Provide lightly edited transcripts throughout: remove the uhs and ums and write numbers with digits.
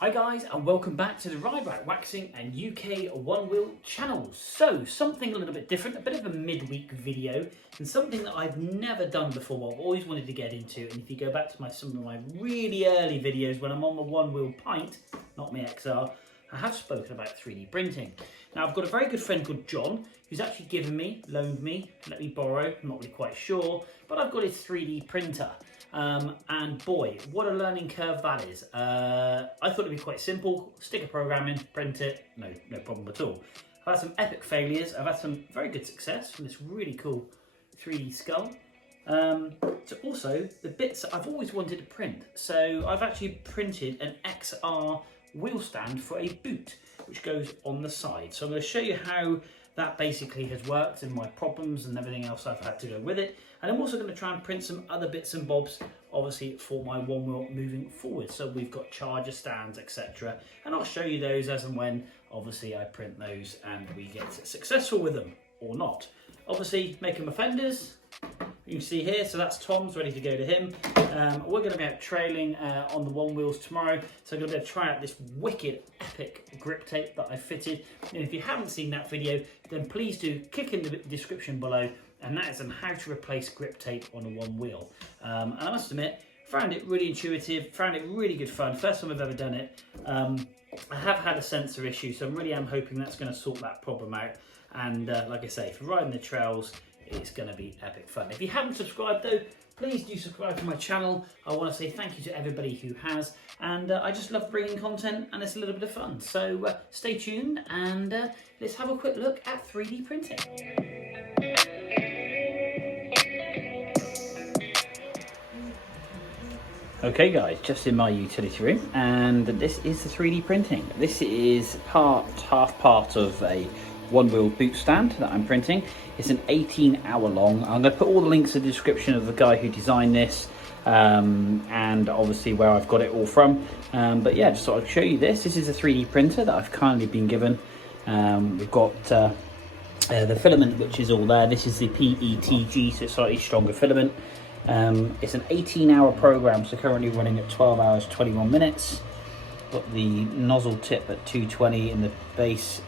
Hi guys, and welcome back to the Ride Waxing and UK One Wheel channels. So, something a little bit different, a bit of a midweek video, and something that I've never done before, I've always wanted to get into. And if you go back to some of my really early videos when I'm on the One Wheel Pint, not my XR, I have spoken about 3D printing. Now, I've got a very good friend called John, who's actually loaned me, let me borrow, I'm not really quite sure, but I've got his 3D printer. And boy, what a learning curve that is. I thought it'd be quite simple, stick a program in, print it, no problem at all. I've had some epic failures, I've had some very good success from this really cool 3D skull. So also, the bits that I've always wanted to print. So I've actually printed an XR wheel stand for a boot, which goes on the side. So I'm going to show you how that basically has worked and my problems and everything else I've had to go with it. And I'm also going to try and print some other bits and bobs, obviously, for my One Wheel moving forward. So we've got charger stands, etc. And I'll show you those as and when, obviously, I print those and we get successful with them or not. Obviously, make them offenders. You can see here, so that's Tom's, ready to go to him. We're going to be out trailing on the One Wheels tomorrow, so I'm going to be able to try out this wicked, epic grip tape that I fitted. And if you haven't seen that video, then please do click in the description below, and that is on how to replace grip tape on a One Wheel. And I must admit, found it really intuitive, found it really good fun. First time I've ever done it. I have had a sensor issue, so I really am hoping that's going to sort that problem out. And like I say, if you're riding the trails, it's going to be epic fun. If you haven't subscribed though, please do subscribe to my channel. I want to say thank you to everybody who has, and I just love bringing content and it's a little bit of fun. So stay tuned and let's have a quick look at 3D printing. Okay guys, just in my utility room, and this is the 3D printing. This is half part of a One Wheel boot stand that I'm printing. It's an 18-hour long. I'm going to put all the links in the description of the guy who designed this, and obviously where I've got it all from. But yeah, just thought I'd show you this. This is a 3D printer that I've kindly been given. We've got the filament, which is all there. This is the PETG, so it's slightly stronger filament. It's an 18-hour program, so currently running at 12 hours 21 minutes. Got the nozzle tip at 220 and the base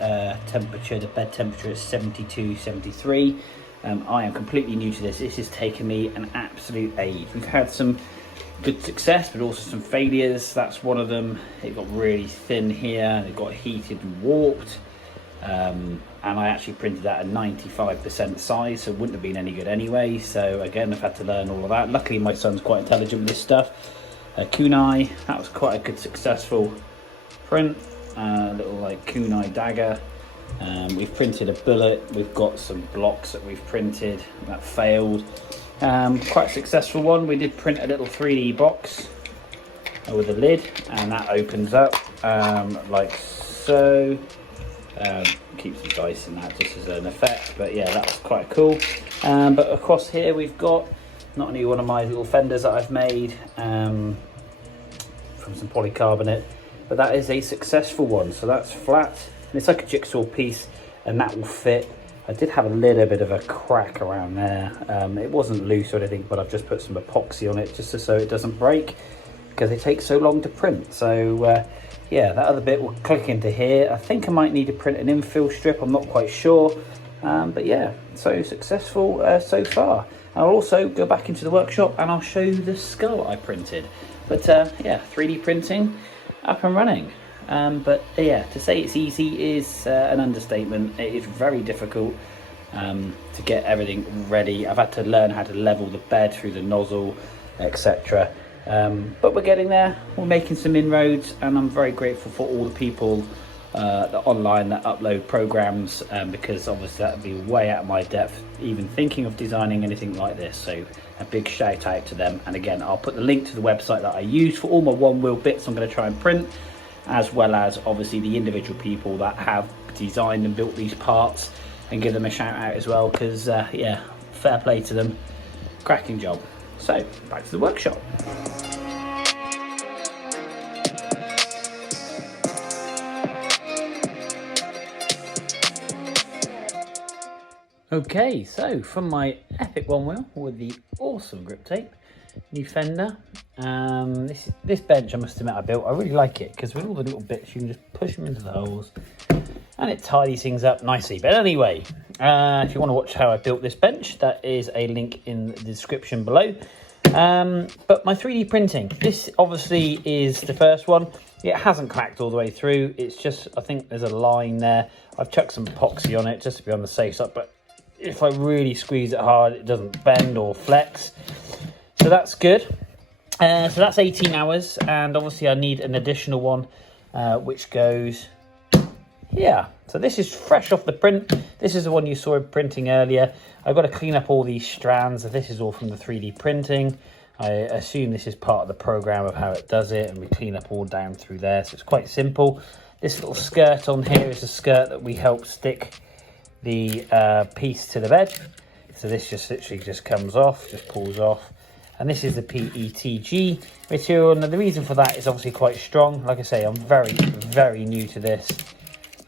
temperature, the bed temperature is 72, 73. I am completely new to this. This has taken me an absolute age. We've had some good success, but also some failures. That's one of them. It got really thin here, and it got heated and warped. And I actually printed that at 95% size, so it wouldn't have been any good anyway. So again, I've had to learn all of that. Luckily, my son's quite intelligent with this stuff. Kunai, that was quite a good successful print, little like kunai dagger. We've printed a bullet, we've got some blocks that we've printed that failed. Quite a successful one. We did print a little 3D box with a lid, and that opens up like so. Keep some dice in that just as an effect, but yeah, that was quite cool. But across here we've got not only one of my little fenders that I've made from some polycarbonate, but that is a successful one. So that's flat, and it's like a jigsaw piece, and that will fit. I did have a little bit of a crack around there. It wasn't loose or anything, but I've just put some epoxy on it just so it doesn't break, because it takes so long to print. So yeah, that other bit will click into here. I think I might need to print an infill strip, I'm not quite sure. But yeah, so successful so far. I'll also go back into the workshop and I'll show you the skull I printed. But yeah, 3D printing up and running. But yeah, to say it's easy is an understatement. It is very difficult to get everything ready. I've had to learn how to level the bed through the nozzle, etc. But we're getting there, we're making some inroads, and I'm very grateful for all the people that online that upload programs, because obviously that would be way out of my depth even thinking of designing anything like this. So a big shout out to them, and again, I'll put the link to the website that I use for all my One Wheel bits I'm going to try and print, as well as obviously the individual people that have designed and built these parts, and give them a shout out as well, because yeah, fair play to them, cracking job. So back to the workshop. Okay, so from my epic One Wheel with the awesome grip tape, new fender. This bench, I must admit, I built. I really like it because with all the little bits, you can just push them into the holes, and it tidies things up nicely. But anyway, if you want to watch how I built this bench, that is a link in the description below. But my 3D printing, this obviously is the first one. It hasn't cracked all the way through. It's just, I think there's a line there. I've chucked some epoxy on it just to be on the safe side, but if I really squeeze it hard, it doesn't bend or flex. So that's good. So that's 18 hours, and obviously I need an additional one, which goes here. So this is fresh off the print. This is the one you saw printing earlier. I've got to clean up all these strands. This is all from the 3D printing. I assume this is part of the program of how it does it, and we clean up all down through there. So it's quite simple. This little skirt on here is a skirt that we help stick the piece to the bed. So this just literally just comes off, just pulls off. And this is the PETG material. And the reason for that is obviously quite strong. Like I say, I'm very, very new to this.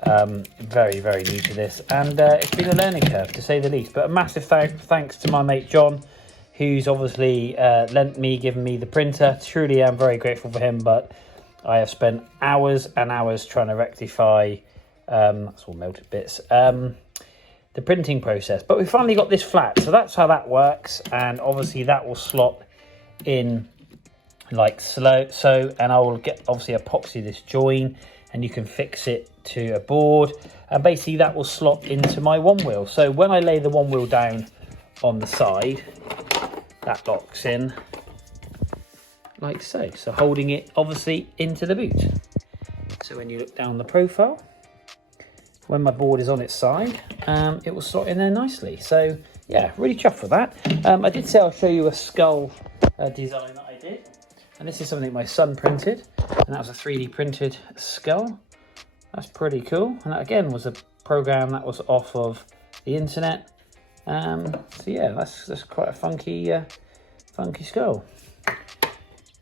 Very, very new to this. And it's been a learning curve, to say the least. But a massive thanks to my mate John, who's obviously given me the printer. Truly, I'm very grateful for him. But I have spent hours and hours trying to rectify, that's all melted bits, the printing process. But we finally got this flat, so that's how that works. And obviously that will slot in like so, and I will get obviously epoxy this join, and you can fix it to a board, and basically that will slot into my Onewheel. So when I lay the Onewheel down on the side, that locks in like so, so holding it obviously into the boot. So when you look down the profile, when my board is on its side, it will slot in there nicely. So yeah, really chuffed with that. I did say I'll show you a skull design that I did, and this is something my son printed, and that was a 3D printed skull. That's pretty cool, and that again was a program that was off of the internet. So yeah, that's quite a funky skull.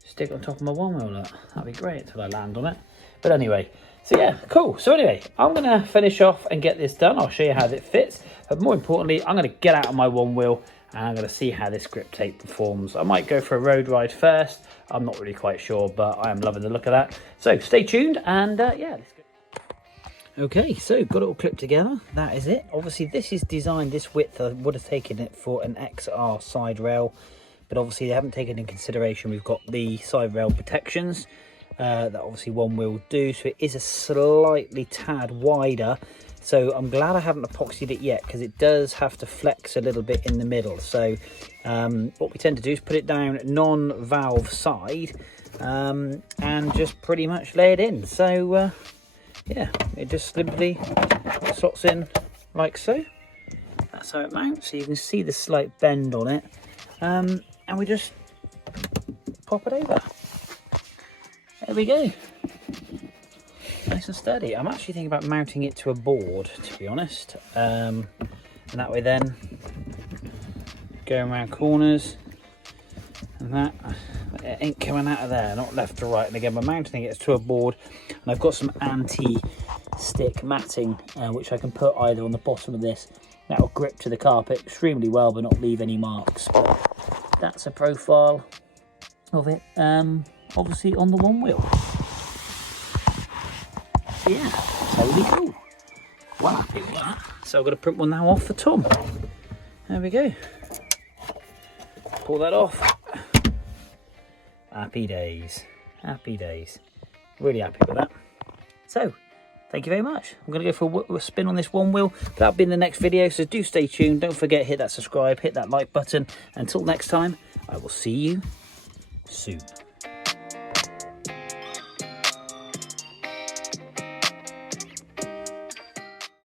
Stick on top of my Onewheel, that'd be great until I land on it. But anyway, so yeah, cool. So anyway, I'm gonna finish off and get this done. I'll show you how it fits, but more importantly, I'm gonna get out of my Onewheel and I'm gonna see how this grip tape performs. I might go for a road ride first. I'm not really quite sure, but I am loving the look of that. So stay tuned, and yeah, let's go. Okay, so got it all clipped together. That is it. Obviously, this is designed, this width, I would have taken it for an XR side rail, but obviously they haven't taken in consideration we've got the side rail protections that obviously Onewheel do, so it is a slightly tad wider. So I'm glad I haven't epoxied it yet, because it does have to flex a little bit in the middle. So what we tend to do is put it down non-valve side and just pretty much lay it in. So yeah, it just simply slots in like so. That's how it mounts. So you can see the slight bend on it, and we just pop it over. There we go. Nice and sturdy. I'm actually thinking about mounting it to a board, to be honest, and that way then going around corners, and that it ain't coming out of there, not left to right. And again, by mounting it to a board, and I've got some anti-stick matting, which I can put either on the bottom of this. That will grip to the carpet extremely well, but not leave any marks. But that's a profile of it, obviously on the Onewheel. So yeah, totally cool. Well happy with that. So I've got to print one now off for Tom. There we go. Pull that off. Happy days. Happy days. Really happy with that. So, thank you very much. I'm going to go for a spin on this Onewheel. That'll be in the next video, so do stay tuned. Don't forget, hit that subscribe, hit that like button. Until next time, I will see you soon.